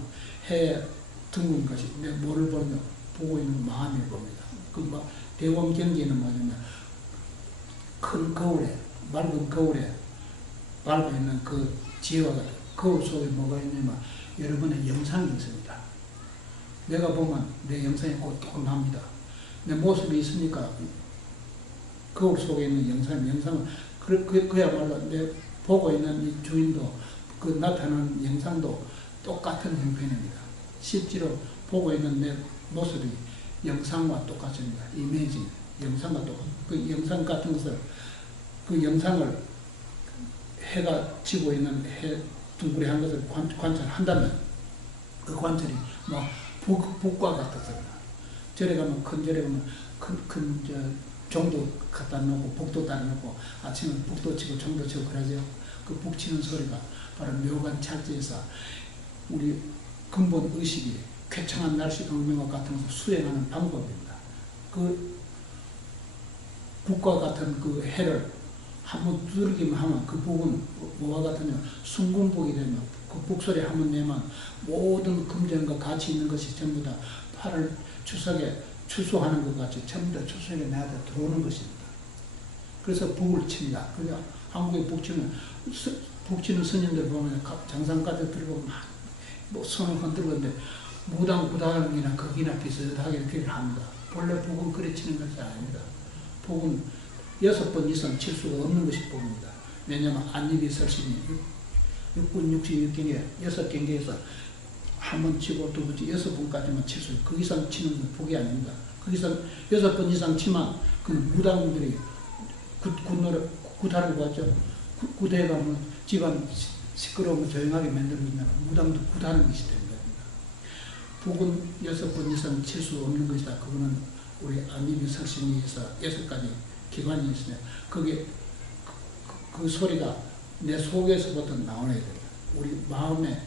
해 둥근 것이 내 뭐를 보고 있는 마음을 봅니다. 그 대원경기는 뭐냐면 큰 거울에 맑은 거울에 밟아 있는 그 지혜와 같은 거울 속에 뭐가 있냐면 여러분의 영상이 있습니다. 내가 보면 내 영상이 곧 납니다. 내 모습이 있으니까 거울 속에 있는 영상은 그야말로 내 보고 있는 이 주인도 그 나타나는 영상도 똑같은 형편입니다. 실제로 보고 있는 내 모습이 영상과 똑같습니다. 이미지, 영상과 똑같습니다. 그 영상 같은 것을, 그 영상을 해가 지고 있는 해 둥그레한 것을 관찰한다면 그 관찰이 뭐 북과 같아서 절에 가면 큰 절에 가면 큰 종도 갖다 놓고 북도 따라 놓고 아침에 북도 치고 종도 치고 그러죠. 그 북 치는 소리가 바로 묘관 찰지에서 우리 근본 의식이 쾌청한 날씨 강명과 같은 것을 수행하는 방법입니다. 그 북과 같은 그 해를 한번 두들기만 하면 그 북은 뭐와 같으냐 순금북이 되면 그 북소리 한번 내면 모든 금전과 가치 있는 것이 전부 다 팔을 추석에 추수하는 것 같이 전부 다 추석에 내한테 들어오는 것입니다. 그래서 북을 칩니다. 그러니까 한국에 북치는 스님들 보면 장상가들 들고 막 뭐 손을 흔들고 있는데 무당 구당이나 거기나 비슷하게 이렇게 합니다. 본래 복은 그래치는 것이 아닙니다. 복은 6번 이상 칠 수가 없는 것이 복입니다. 왜냐하면 안입이 설신이 6군 66경계 6경계에서 한 번 치고 두 번 치고 6번까지만 칠 수 있어요. 그 이상 치는 건 복이 아닙니다. 그 이상 6번 이상 치면 그 무당들이 굿하는 거 같죠. 굿에 가면 집안 시끄러우면 조용하게 만들어준다는 무당도 굿하는 것이 되는 겁니다. 복은 6번 이상 칠 수 없는 것이다. 그거는 우리 안입이 설신이에서 6가지 기관이 있으면 그게 그 소리가 내 속에서부터 나와야 됩니다. 우리 마음에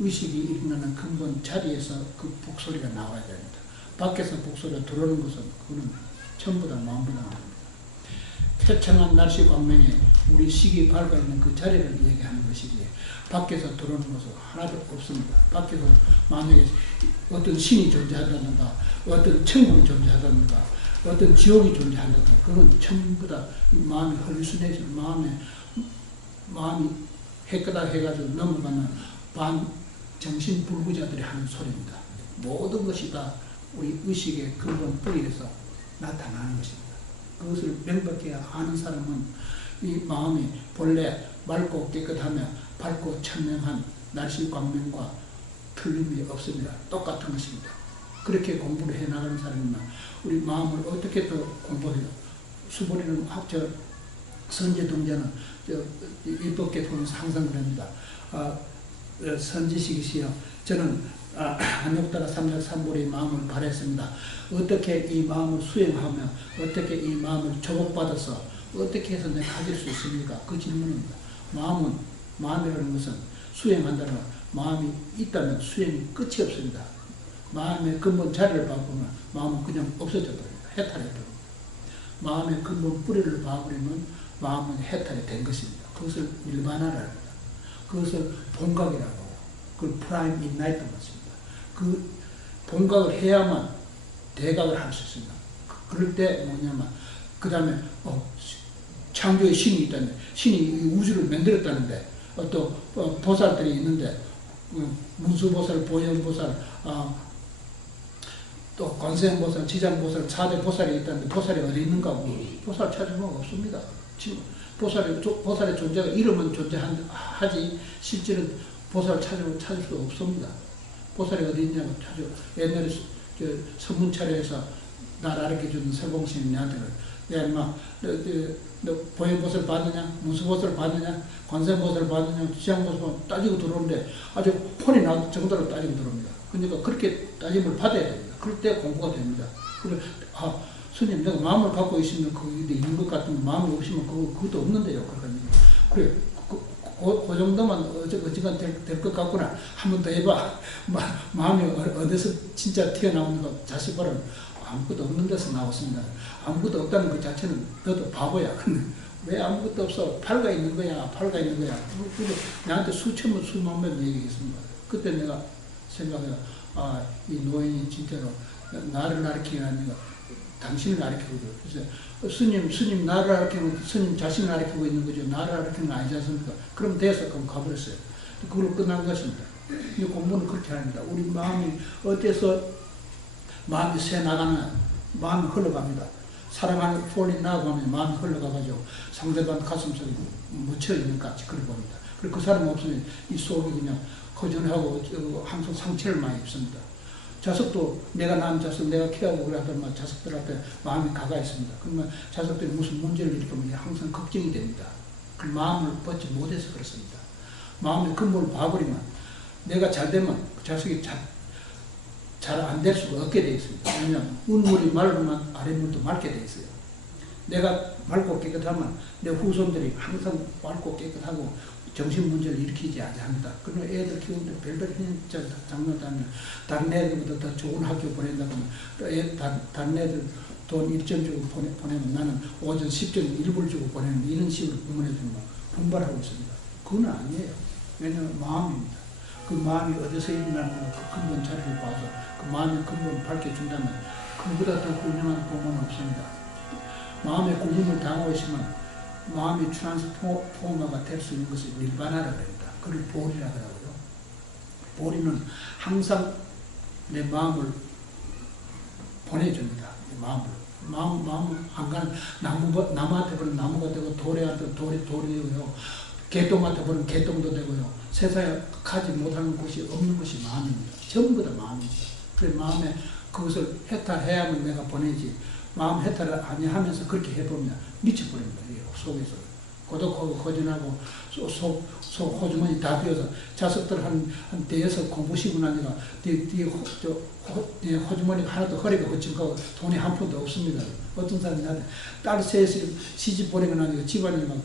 의식이 일어나는 근본 자리에서 그 복소리가 나와야 됩니다. 밖에서 복소리가 들어오는 것은 그거는 전부 다 마음으로 나옵니다. 태창한 날씨 광명에 우리 식이 밝아 있는 그 자리를 얘기하는 것이지 밖에서 들어오는 것은 하나도 없습니다. 밖에서 만약에 어떤 신이 존재하다든가 어떤 천국이 존재하다든가 어떤 지옥이 존재한다든가 그건 전부 다 마음이 헐리수네이션 마음이 해끄다 해가지고 넘어가는 반정신불구자들이 하는 소리입니다. 모든 것이 다 우리 의식의 근본 뿌리에서 나타나는 것입니다. 그것을 명백히 아는 사람은 이 마음이 본래 맑고 깨끗하며 밝고 천명한 날씨 광명과 틀림이 없습니다. 똑같은 것입니다. 그렇게 공부를 해나가는 사람이면 우리 마음을 어떻게 또 공부해요? 수보리는 학者선제동자는 입법계 보면서 항상 그럽니다. 선지식이시여 저는 한욕따라 삼작삼보리의 마음을 바랬습니다. 어떻게 이 마음을 수행하며 어떻게 이 마음을 조복받아서 어떻게 해서 내가 가질 수 있습니까? 그 질문입니다. 마음이라는 것은 수행한다는 마음이 있다면 수행이 끝이 없습니다. 마음의 근본 자리를 바꾸면 마음은 그냥 없어져 버립니다. 해탈해 버립니다. 마음의 근본 뿌리를 봐버리면 마음은 해탈이 된 것입니다. 그것을 일반화를 합니다. 그것을 본각이라고 해요. 그걸 프라임 인라이트먼트입니다. 그 본각을 해야만 대각을 할 수 있습니다. 그럴 때 뭐냐면 그 다음에 창조의 신이 있다는데 신이 이 우주를 만들었다는데 또 보살들이 있는데 문수보살, 보현보살, 또 관세음보살, 지장보살, 4대 보살이 있다는데 보살이 어디 있는가? 보살 찾으면 없습니다. 보살의 존재가 이름은 존재하지 실제는 보살을 찾을 수 없습니다. 보살이 어디 있냐고 찾아. 옛날에 선문차례에서 나를 가르쳐주는 설공신이 내한테 야 인마 너 보현보살 받느냐? 문수보살 받느냐? 관세음보살 받느냐? 지장보살 따지고 들어오는데 아주 혼이 날 정도로 따지고 들어옵니다. 그러니까 그렇게 따짐을 받아야 됩니다. 그럴 때 공부가 됩니다. 그래, 스님, 내가 마음을 갖고 있으면 그게 있는 것 같은데 마음이 없으면 그것도 없는데요. 그래, 그 정도만 어찌간 될 것 같구나. 한 번 더 해봐. 마음이 어디서 진짜 튀어나오는 거 자식 발은 아무것도 없는 데서 나왔습니다. 아무것도 없다는 것 자체는 너도 바보야. 근데 왜 아무것도 없어? 팔가 있는 거야. 그리고 나한테 수천 번, 수만 번 얘기했습니다. 그때 내가 생각해요. 이 노인이 진짜로 나를 가르치는 게 아니라 당신을 가르치고 있어요. 그래서 스님 나를 가르치면 스님 자신을 가르치고 있는 거죠. 나를 가르치는 건 아니지 않습니까? 그럼 돼서 그럼 가버렸어요. 그걸로 끝난 것입니다. 이 공부는 그렇게 합니다. 우리 마음이 어때서 마음이 새 나가는 마음이 흘러갑니다. 사랑하는 폴이 나가면 마음이 흘러가가지고 상대방 가슴속에 묻혀있는 것 같이 그래 봅니다. 그리고 그 사람 없으면 이 속이 그냥 허전하고 항상 상처를 많이 입습니다. 자석도 내가 낳은 자석 내가 키우고 그러더만 자석들한테 마음이 가가 있습니다. 그러면 자석들이 무슨 문제를 일으키면 항상 걱정이 됩니다. 그 마음을 벗지 못해서 그렇습니다. 마음의 근본을 봐버리면 내가 잘 되면 그 자석이 잘 안 될 수가 없게 되어 있습니다. 왜냐하면 운물이 맑으면 아랫물도 맑게 되어 있어요. 내가 맑고 깨끗하면 내 후손들이 항상 맑고 깨끗하고 정신 문제를 일으키지 않습니다. 그러면 애들 키우는데 별별 장난도 아니고 다른 애들보다 더 좋은 학교 보낸다고 하면 다른 애들 돈 1점 주고 보내면 나는 5점 10점 1불 주고 보내는 이런 식으로 부모해주면 분발하고 있습니다. 그건 아니에요. 왜냐하면 마음입니다. 그 마음이 어디서 일어나는 그 근본 자리를 봐서 그 마음의 근본을 밝혀준다면 그보다 더 훌륭한 부모는 없습니다. 마음의 고문을 당하고 있으면 마음이 트랜스포머가 될 수 있는 것을 일반화라 합니다. 그걸 보리라 하더라고요. 보리는 항상 내 마음을 보내줍니다. 마음 안 가는 나무한테 보면 나무가 되고 돌에한테 돌이 되고요. 개똥한테 보면 개똥도 되고요. 세상에 가지 못하는 곳이 없는 것이 마음입니다. 전부 다 마음입니다. 그래 마음에 그것을 해탈해야만 내가 보내지. 마음 해탈을 아니하면서 그렇게 해보면 미쳐버립니다. 속에서 고독하고 허전하고 속 호주머니 다 비어서 자식들 한 대여섯 공부시고 나니까 뒤에 호주머니가 하나도 허리가 거칠고 돈이 한 푼도 없습니다. 어떤 사람이 나한테 딸 셋을 시집 보내고 나니까 집안이 막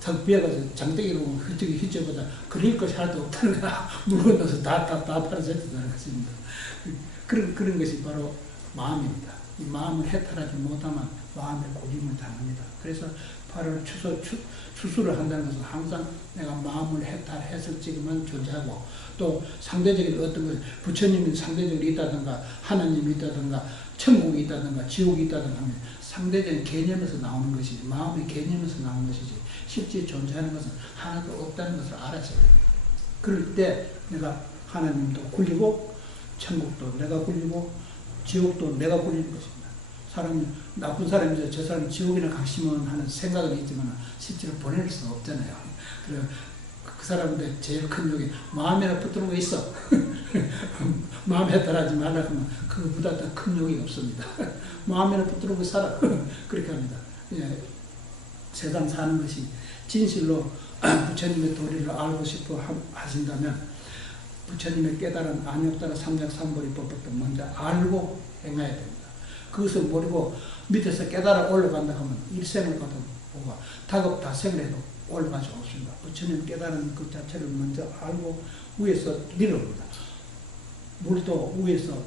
턱 비어가지고 장대기로 휘저보다 그릴 것이 하나도 없다는 거야. 물건 넣어서 다 팔아줬다는 것입니다. 그런 것이 바로 마음입니다. 이 마음을 해탈하지 못하면 마음의 고집을 당합니다. 그래서 8월 추수를 한다는 것은 항상 내가 마음을 해탈했을 적에만 존재하고 또 상대적인 어떤 것, 부처님이 상대적으로 있다든가 하나님이 있다든가 천국이 있다든가 지옥이 있다든가 하면 상대적인 개념에서 나오는 것이지 마음의 개념에서 나오는 것이지 실제 존재하는 것은 하나도 없다는 것을 알아야 됩니다. 그럴 때 내가 하나님도 굴리고 천국도 내가 굴리고 지옥도 내가 굴리는 것입니다. 사람이 나쁜 사람이죠. 저 사람 지옥이나 가시면 하는 생각은 있지만 실제로 보낼 수 없잖아요. 그래서 그 사람한테 제일 큰 욕이 마음에나 붙드는 거 있어. 마음 해탈하지 말라 하면 그거보다 더 큰 욕이 없습니다. 마음에나 붙드는 거 살아. 그렇게 합니다. 예, 세상 사는 것이 진실로 부처님의 도리를 알고 싶어 하신다면 부처님의 깨달은 안욕따라 삼략삼보리법부터 먼저 알고 행해야 됩니다. 그것을 모르고 밑에서 깨달아 올라간다 하면 일생을 가도 오가 다급다생을 해도 올라갈 수 없습니다. 부처님 깨달은 그 자체를 먼저 알고 위에서 내려옵니다. 물도 위에서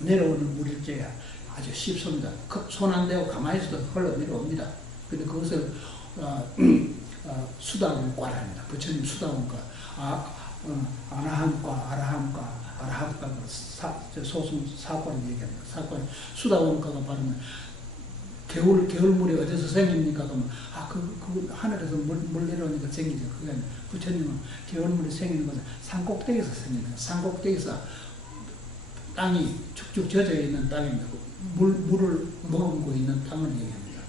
내려오는 물일제야 아주 쉽습니다. 손 안 대고 가만히 있어도 흘러 내려옵니다. 근데 그것을 수다원과라 합니다. 부처님 수다원과 아라함과 아라함과 아라함과 소승 사과를 얘기합니다. 사과 수다원과가 바르면 겨울물이 어디서 생깁니까? 그러면 그 하늘에서 물 내려오니까 생기죠. 그게 아니라 부처님은 겨울물이 생기는 것은 산꼭대기에서 생깁니다. 산꼭대기에서 땅이 축축 젖어 있는 땅입니다. 물을 머금고 있는 땅을 얘기합니다.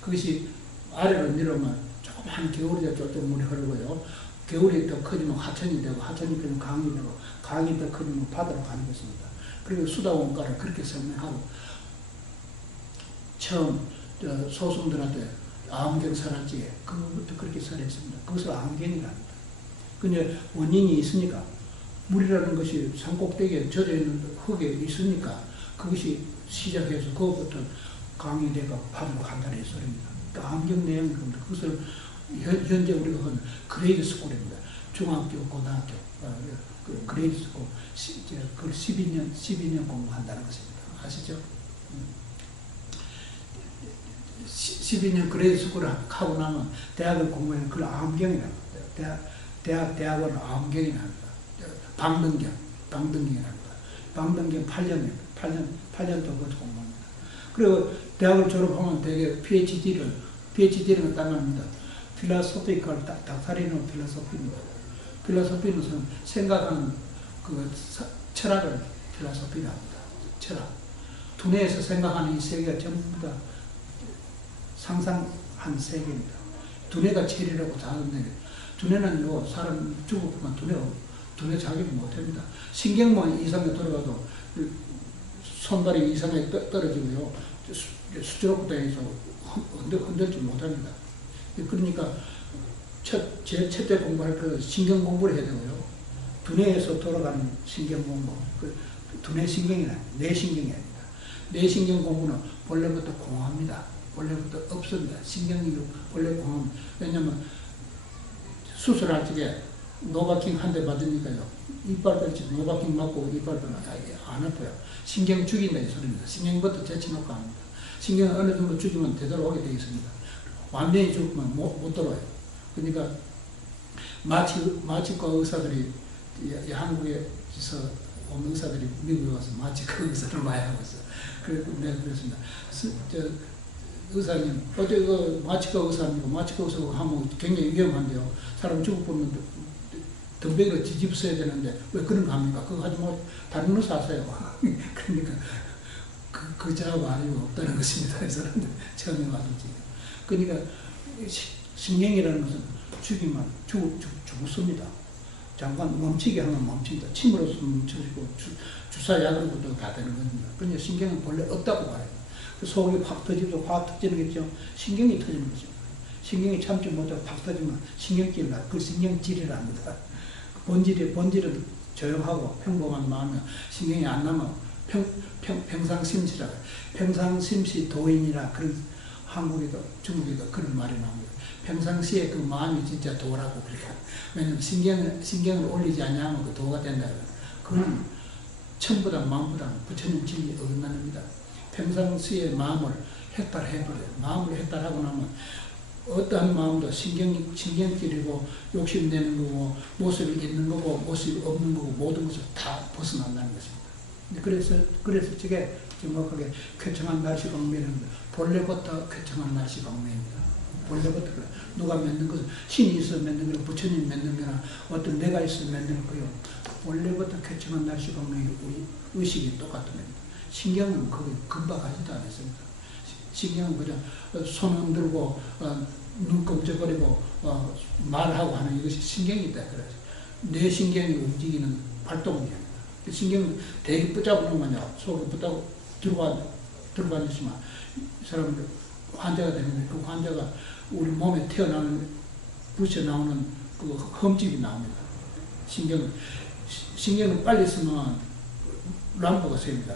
그것이 아래로 내려오면 조그만 겨울에 저쪽 물이 흐르고요. 겨울이 더 커지면 하천이 되고 하천이 되면 강이 되고 강이 더 커지면 바다로 가는 것입니다. 그리고 수다원가를 그렇게 설명하고 처음 소승들한테 암경 설할지에 그것부터 그렇게 설했습니다. 그것을 암경이라 합니다. 근데 원인이 있으니까 물이라는 것이 산꼭대기에 젖어있는 흙에 있으니까 그것이 시작해서 그것부터 강이 되고 바다로 간다는 소리입니다. 그러니까 암경 내용이 겁니다. 그것을 현재 우리가 하는 그레이드 스쿨입니다. 중학교, 고등학교, 그레이드 스쿨, 그걸 12년 공부한다는 것입니다. 아시죠? 12년 그레이드 스쿨을 하고 나면 대학을 공부하면 그걸 암경이라고 합니다. 대학원은 암경이라고 합니다. 방등경이라고 합니다. 방등경 8년입니다. 8년 동안 공부합니다. 그리고 대학을 졸업하면 대개 PhD를 따납니다. 필라소피컬 닥타리노 필라소피입니다. 필라소피는 생각하는 그 철학을 필라소피라 합니다. 철학. 두뇌에서 생각하는 이 세계가 전부 다 상상한 세계입니다. 두뇌가 체리라고 하는데 두뇌는요 사람 죽으면 두뇌 자격이 못합니다. 신경만 이상에 들어가도 손발이 이상에 떨어지고요 수저부대에서 흔들지 못합니다. 그러니까 제일 첫째 공부할 그 신경 공부를 해야 되고요. 두뇌에서 돌아가는 신경 공부, 두뇌 신경이나 뇌신경이 아닙니다. 뇌신경 공부는 본래부터 공합니다. 본래부터 없습니다. 신경이 본래 공합. 왜냐하면 수술할 적에 노바킹 한 대 맞으니까요. 이빨 뺄지 노바킹 맞고 이빨 빼면 안 아파요. 신경 죽인다 이 소리입니다. 신경부터 제쳐놓고 합니다. 신경을 어느 정도 죽이면 되돌아오게 되어 있습니다. 완전히 죽으면 못 돌아와요. 그러니까 마취과 의사들이 한국에서 온 의사들이 미국에 와서 마취과 의사를 많이 하고 있어요. 그래서 내가 그랬습니다. 의사님, 어제 마취과 의사입니까? 마취과 의사가 하면 굉장히 위험한데요. 사람 죽을 뻔했는데 덤벼가 뒤집어야 되는데 왜 그런 거 합니까? 그거 하지 말고 다른 거 사세요. 그러니까 그 자가 아니고 없다는 것입니다. 이 사람들 처음에 와서 지금. 그러니까 신경이라는 것은 죽이면 죽습니다. 잠깐 멈추게 하면 멈춘다. 침으로서 멈추고 주사약으로도 다 되는 겁니다. 그러니까 신경은 본래 없다고 봐요. 속이 확 터지고 확 터지는 거죠. 신경이 터지는 거죠. 신경이 참지 못하고 팍 터지면 신경질이 나. 그 신경질이랍니다. 본질은 조용하고 평범한 마음이야. 신경이 안 나면 평상심시라고. 평상심시 도인이라 그런 한국에도 중국에도 그런 말이 나옵니다. 평상시에 그 마음이 진짜 도라고 그러니까. 왜냐면 신경을 올리지 않냐면 그 도가 된다. 그건 천보다 마음보다 부처님 진리에 어긋납니다. 평상시에 마음을 해탈해버려요. 마음을 해탈하고 나면 어떠한 마음도 신경질이고 욕심내는 거고 모습이 있는 거고 모습이 없는 거고 모든 것을 다 벗어난다는 것입니다. 그래서 저게 정확하게 쾌청한 날씨 광명은 본래부터 쾌청한 날씨 광명입니다. 본래부터 그래. 누가 맺는 것은 신이 있어 맺는 거나 부처님이 맺는 거나 어떤 내가 있어 맺는 거요. 본래부터 쾌청한 날씨 광명의 의식이 똑같은 겁니다. 신경은 거기 금박하지도 않았습니다. 신경은 그냥 손 흔들고 눈 끔적거리고 말하고 하는 이것이 신경이 있다. 그래서 뇌 신경이 움직이는 활동입니다. 신경은 되게 붙잡는 거냐 속에 붙잡고 들어가지만 사람들 환자가 되는데 그 환자가 우리 몸에 부쳐 나오는 그 흠집이 나옵니다. 신경은 빨리 쓰면 람보가 셉니다.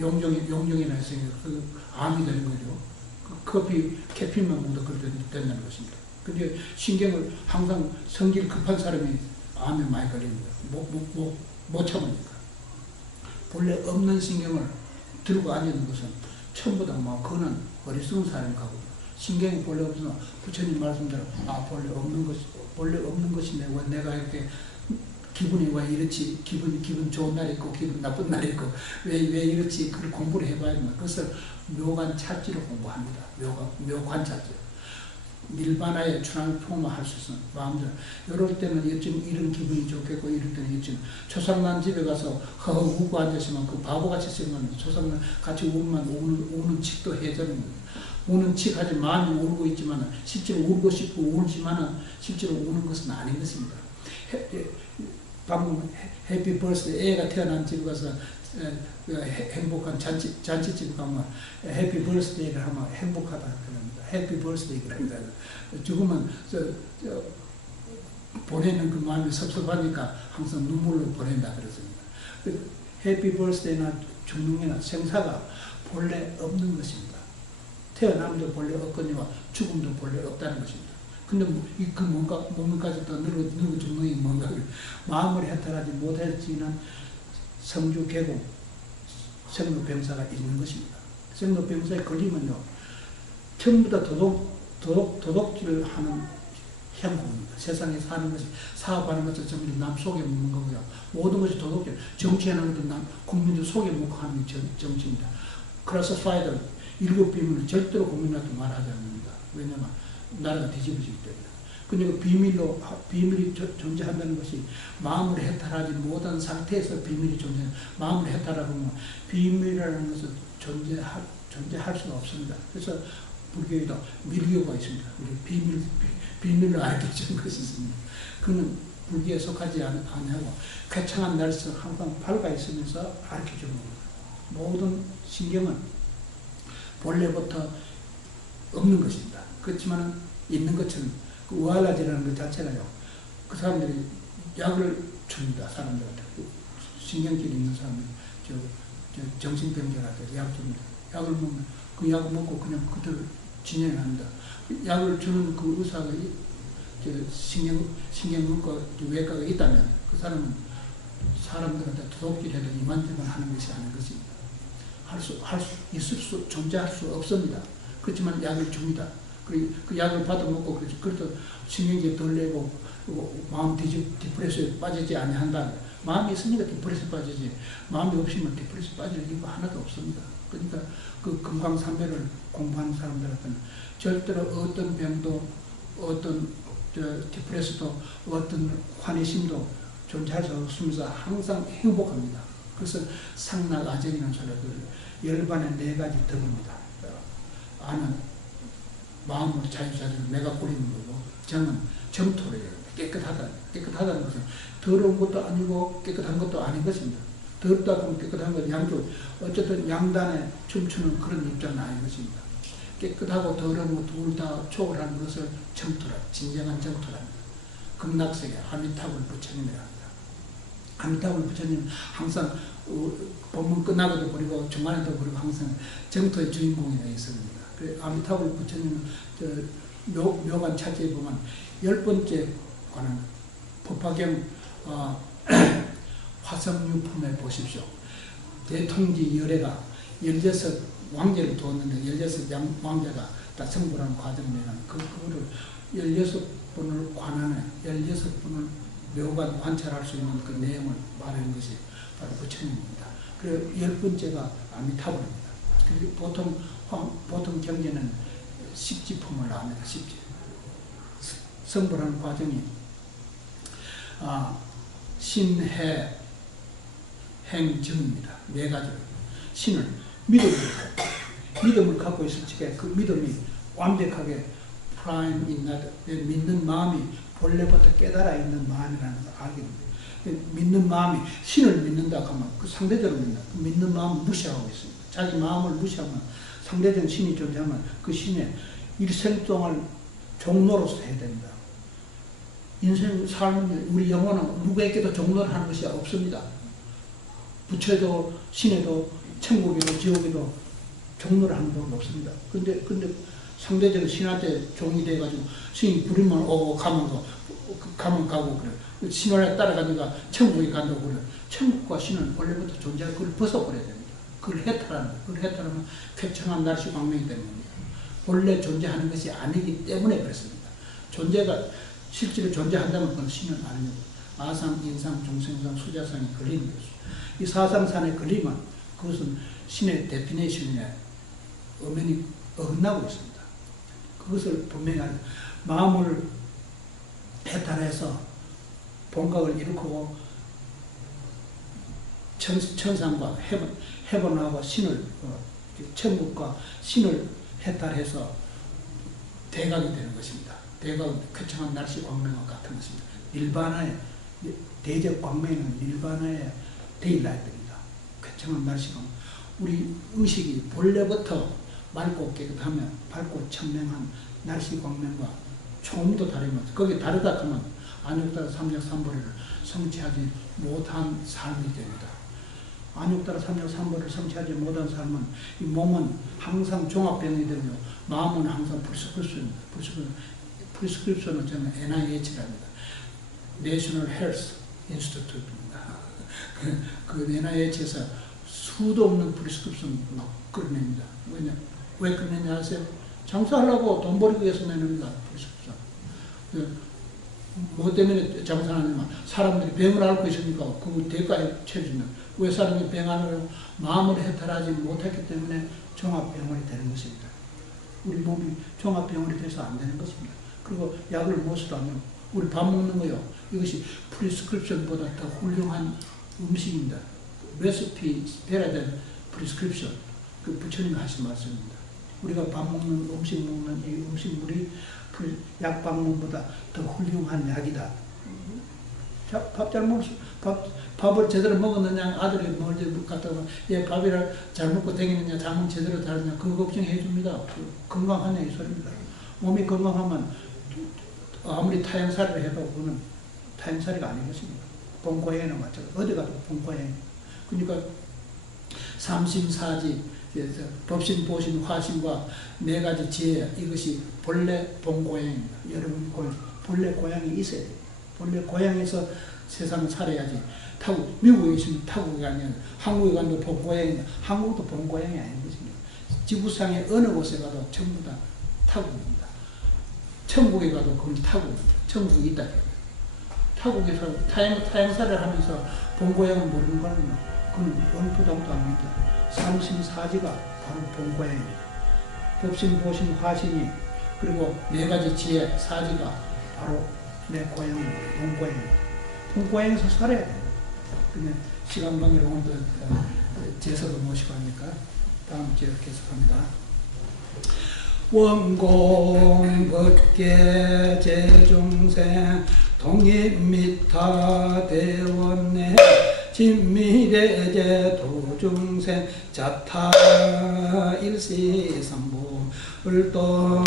용종이나 해서 그 암이 되는 거죠. 그 커피 캐핀만 먹도 그렇게 된다는 것입니다. 근데 신경을 항상 성질 급한 사람이 암에 많이 걸립니다. 못 참으니까. 본래 없는 신경을 들고 앉는 것은 처음보다 그거는 어리석은 사람이 가고 신경이 본래 없으면 부처님 말씀대로 본래 없는 것인데 왜 내가 이렇게 기분이 왜 이렇지? 기분 좋은 날이 있고, 기분 나쁜 날이 있고, 왜 이렇지? 그걸 공부를 해봐야 됩니다. 그것을 묘관 찾지로 공부합니다. 묘관 찾지. 밀반하에 추랑포마할 수 있는 마음대로. 이럴 때는 이런 기분이 좋겠고, 이럴 때는 초상난 집에 가서 허허 우고 앉으시면 그 바보같이 생각합니다. 초상난 같이 우면 우는 칙도 해저는 거예요. 우는 칙 하지 마음이 울고 있지만, 실제로 울고 싶고 울지만, 실제로 우는 것은 아닌 것입니다. 방금 해피 버스데이 애가 태어난 집에 가서 행복한 잔치집에 가면 해피 버스데이를 하면 행복하다 그럽니다. 해피 버스데이 그럽니다. 죽으면 보내는 그 마음이 섭섭하니까 항상 눈물로 보낸다 그랬습니다. 해피 버스데이나 죽는이나 생사가 본래 없는 것입니다. 태어남도 본래 없거니와 죽음도 본래 없다는 것입니다. 근데 그 뭔가까지 또 늙어 죽는 게 뭔가 마음을 해탈하지 못할지는 성주 계공 생로병사가 있는 것입니다. 생로병사에 걸리면요 전부 다 도둑질을 하는 형국입니다. 세상에 사는 것이 사업하는 것은 전부 남 속에 묻는 거고요. 모든 것이 도둑질, 정치하는 것도 국민들 속에 묻고 하는 게 정치입니다. 클래시파이드 7비밀은 절대로 국민한테 말하지 않습니다. 왜냐하면 나라가 뒤집어지기 때문에. 근데 그 비밀이 존재한다는 것이 마음을 해탈하지 못한 상태에서 비밀이 존재하는, 마음을 해탈하면 비밀이라는 것은 존재할 수가 없습니다. 그래서 불교에도 밀교가 있습니다. 비밀을 알려주는 것이 있습니다. 그는 불교에 속하지 않냐고 쾌청한 날씨 항상 밝아 있으면서 가르쳐주는 겁니다. 모든 신경은 본래부터 없는 것입니다. 그렇지만 있는 것처럼 그 우알라지라는 것 자체가요. 그 사람들이 약을 줍니다. 사람들한테. 신경질이 있는 사람들, 정신병자한테 약 줍니다. 약을 먹으면 그 약을 먹고 그냥 그대로 진행합니다. 약을 주는 그 의사가 신경문과 외과가 있다면 그 사람은 사람들한테 도둑질해도 이만저만 하는 것이 아닌 것입니다. 존재할 수 없습니다. 그렇지만 약을 줍니다. 그 약을 받아먹고 그래서 신경질 덜 내고 마음 디프레스에 빠지지 아니한다. 마음이 있으니까 디프레스에 빠지지. 마음이 없으면 디프레스에 빠질 이유가 하나도 없습니다. 그러니까 그 금강산배를 공부하는 사람들한테는 절대로 어떤 병도 어떤 디프레스도 어떤 환희심도 존재할 수 없으면서 항상 행복합니다. 그래서 상락아정이라는 소리가 열반의 네 가지 덕입니다. 아는 마음을 자유자재로 내가 꾸리는 거고, 정은 정토를 깨끗하다. 깨끗하다는 것은 더러운 것도 아니고 깨끗한 것도 아닌 것입니다. 더럽다 하면 깨끗한 것 양쪽 어쨌든 양단에 춤추는 그런 입장은 아닌 것입니다. 깨끗하고 더러운 것 둘 다 초월하는 것을 정토라, 진정한 정토랍니다. 극락세계 아미타불 부처님이라 합니다. 아미타불 부처님 항상 본문 끝나고도 그리고 중간에도 그리고 항상 정토의 주인공이 되어 있습니다. 아미타불 부처님은 묘관 차지에 보면 10번째 관한 법화경 화성유품에 보십시오. 대통지 열애가 16 왕제를 두었는데 16 왕제가 다 성불하는 과정을 내는 그거를 16분을 관하는 16분을 묘관 관찰할 수 있는 그 내용을 말하는 것이 바로 부처님입니다. 그리고 10번째가 아미타불입니다. 그리고 보통 경제는 십지품을 합니다. 십지. 성불하는 과정이 신해 행정입니다. 네 가지로 신을 믿음을 갖고 있을 적에 그 믿음이 완벽하게 prime in that 믿는 마음이 본래부터 깨달아 있는 마음이라는 걸 알게 됩니다. 믿는 마음이 신을 믿는다 하면 그 상대적으로 믿는다. 그 믿는 마음을 무시하고 있습니다. 자기 마음을 무시하면 상대적인 신이 존재하면 그 신의 일생 동안 종로로서 해야 됩니다. 인생 삶은 우리 영혼은 누구에게도 종로를 하는 것이 없습니다. 부처에도 신에도 천국에도 지옥에도 종로를 하는 법은 없습니다. 근데 상대적으로 신한테 종이 돼가지고 신이 부리면 오고 가면 가고 그래. 신을 따라가니까 천국에 간다고 그래. 천국과 신은 원래부터 존재하고 그걸 벗어버려야 됩니다. 그걸 해탈하는 거예요. 그걸 해탈하면 쾌청한 날씨 광명이 되는 겁니다. 원래 존재하는 것이 아니기 때문에 그렇습니다. 존재가 실제로 존재한다면 그건 신은 아닙니다. 아상, 인상, 중생상, 수자상이 걸리는 것이죠. 이 사상산에 걸리면 그것은 신의 데피네이션에 엄연히 어긋나고 있습니다. 그것을 분명히 마음을 해탈해서 본각을 일으키고 천상과 해본하고 신을 천국과 신을 해탈해서 대각이 되는 것입니다. 대각은 쾌청한 날씨 광명과 같은 것입니다. 일반화의 대적 광명은 일반화의 데일라이트입니다. 쾌청한 날씨 광명. 우리 의식이 본래부터 맑고 깨끗하면 밝고 청명한 날씨 광명과 조금도 다르면 거기 다르다 하면 안욕따라 삼력삼보리를 성취하지 못한 삶이 됩니다. 안욕따라 삼력삼보리를 성취하지 못한 삶은 이 몸은 항상 종합병이 되며 마음은 항상 프리스크립션입니다. 프리스크립션은 저는 NIH랍니다. National Health Institute입니다. 그 NIH에서 수도 없는 프리스크립션 막 끌어냅니다. 왜 끌어내냐 하세요? 장사하려고 돈 벌기 위해서 내놓습니다. 프리스크립션. 뭐 때문에 장사하냐면 사람들이 병을 앓고 있으니까 그 대가에 쳐주면 왜 사람이 병 앓으려고 마음을 해탈하지 못했기 때문에 종합병원이 되는 것입니다. 우리 몸이 종합병원이 돼서 안 되는 것입니다. 그리고 약을 못 쓰다면 우리 밥 먹는 거요. 이것이 프리스크립션보다 더 훌륭한 음식입니다. 레시피 베라된 프리스크립션. 그 부처님이 하신 말씀입니다. 우리가 밥 먹는 음식 먹는 이 음식물이 약방문보다 더 훌륭한 약이다. 자, 밥 잘 먹었어. 밥을 제대로 먹었느냐, 아들이 뭘 갖다 오면, 얘 밥이라 잘 먹고 다니느냐, 잠은 제대로 자느냐, 그거 걱정해 줍니다. 건강하냐, 이 소리입니다. 몸이 건강하면, 아무리 타향살이를 해도 그거는 타향살이가 아닌 것입니다. 본고행에는 마찬가지. 어디 가도 본고행. 그러니까, 삼심사지, 법신, 보신, 화신과 네 가지 지혜, 이것이 본래 본고향입니다. 여러분, 본래 고향이 있어야 돼요. 본래 고향에서 세상을 살아야지. 타국, 미국에 있으면 타국이 아니라 한국에 가도 본고향이냐, 한국도 본고향이 아닌 것입니다. 지구상의 어느 곳에 가도 전부 다 타국입니다. 천국에 가도 그건 타국입니다. 천국이 있다. 타국에서 타향살을 하면서 본고향을 모르는 거는 그건 원부담도 아닙니다. 삼심사지가 바로 본고향입니다. 법신, 보신, 화신이 그리고 네 가지 지혜, 사지가 바로 내 고향입니다. 동고향입니다. 동고향에서 살아야 돼요. 그러면 시간방해로 오늘 제서도 모시고 하니까 다음 주에 계속합니다. 원공 법계 제중생 독립미타 대원내 진미대제 도중생 자타 일시상부 을동